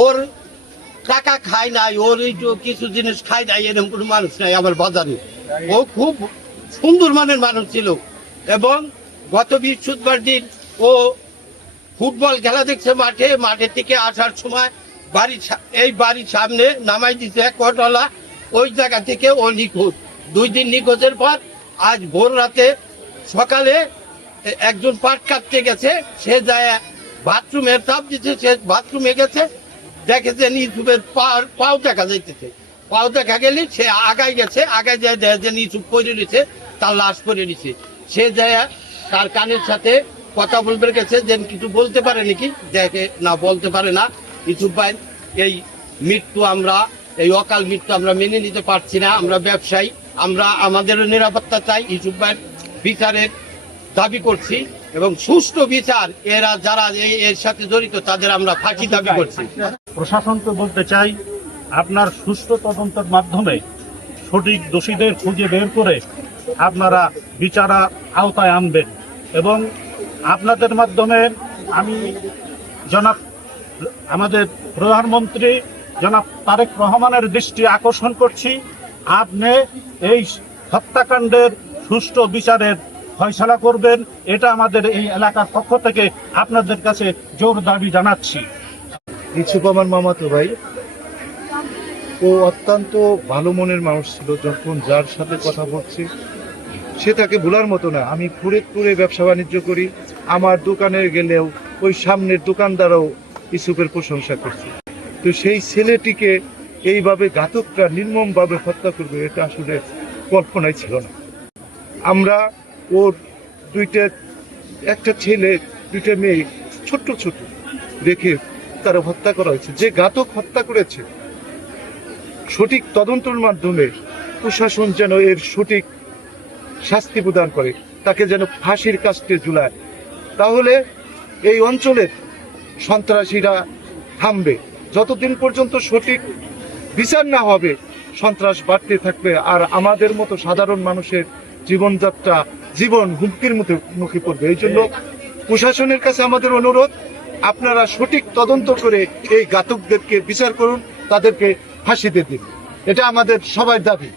ওর টাকা খায় নাই, ওর একটু কিছু জিনিস খায় নাই, এরকম কোনো মানুষ নাই আমার বাজারে। ও খুব সুন্দর মানের মানুষ ছিল। এবং গত বৃহস্পতিবার দিন ও ফুটবল খেলা দেখছে মাঠে থেকে আসার সময় এই বাড়ির সামনে নামাই দিচ্ছে এক অটোওয়ালা। ওই জায়গা থেকে ও নিখোঁজ। 2 দিন নিখোঁজের পর আজ ভোর রাতে সকালে একজন পাট কাটতে গেছে, সে যায় বাথরুমের তাপ দিচ্ছে, সে বাথরুমে গেছে, দেখেছে ইউসুফের পাও দেখা যাইতেছে। পাও দেখা গেলে সে আগায় গেছে, আগায় যায় দেখে যে ইউসুফ পড়ে নিছে, তার লাশ পড়ে নিছে। সে যায় তার কানের সাথে কথা বলবে গেছে, যে কিছু বলতে পারে নাকি, দেখে না, বলতে পারে না। ইউসুফ ভাই এই মৃত্যু, আমরা এই অকাল মৃত্যু আমরা মেনে নিতে পারছি না। আমরা ব্যবসায়ী, আমরা আমাদেরও নিরাপত্তা চাই। ইউসুফ ভাইয়ের বিচারের দাবি করছি এবং সুষ্ঠু বিচার, এরা যারা এর সাথে জড়িত তাদের আমরা ফাঁসি দাবি করছি। প্রশাসনকে বলতে চাই, আপনার সুষ্ঠু তদন্তের মাধ্যমে সঠিক দোষীদের খুঁজে বের করে আপনারা বিচার আওতায় আনবেন। এবং আপনাদের মাধ্যমে আমি আমাদের প্রধানমন্ত্রী জনাব তারেক রহমানের দৃষ্টি আকর্ষণ করছি, আপনি এই হত্যাকাণ্ডের সুষ্ঠু বিচারের ফয়সালা করবেন। এটা আমাদের এই এলাকার পক্ষ থেকে আপনাদের কাছে জোর দাবি জানাচ্ছি। ইউসুফ আমার মামাতো ভাই, ও অত্যন্ত ভালো মনের মানুষ ছিল। যখন যার সাথে কথা বলছি সে তাকে ভোলার মতো না। আমি ফরিদপুরে ব্যবসা বাণিজ্য করি, আমার দোকানে গেলেও ওই সামনের দোকানদারও ইউসুফের প্রশংসা করছে। তো সেই ছেলেটিকে এইভাবে ঘাতকরা নির্মমভাবে হত্যা করবে, এটা আসলে কল্পনাই ছিল না। আমরা ওর একটা ছেলে, 2টা মেয়ে ছোট্ট ছোট রেখে তারা হত্যা করা হয়েছে। যে ঘাতক হত্যা করেছে, সঠিক তদন্তের মাধ্যমে প্রশাসন যেন এর সঠিক শাস্তি প্রদান করে, তাকে যেন ফাঁসির কাস্টে ঝুলায়। তাহলে এই অঞ্চলের সন্ত্রাসীরা থামবে। যতদিন পর্যন্ত সঠিক বিচার না হবে সন্ত্রাস বাড়তে থাকবে, আর আমাদের মতো সাধারণ মানুষের জীবন হুমকির মুখে পড়বে। এই জন্য প্রশাসনের কাছে আমাদের অনুরোধ, আপনারা সঠিক তদন্ত করে এই ঘাতকদেরকে বিচার করুন, তাদেরকে ফাঁসিতে দিন। এটা আমাদের সবার দাবি।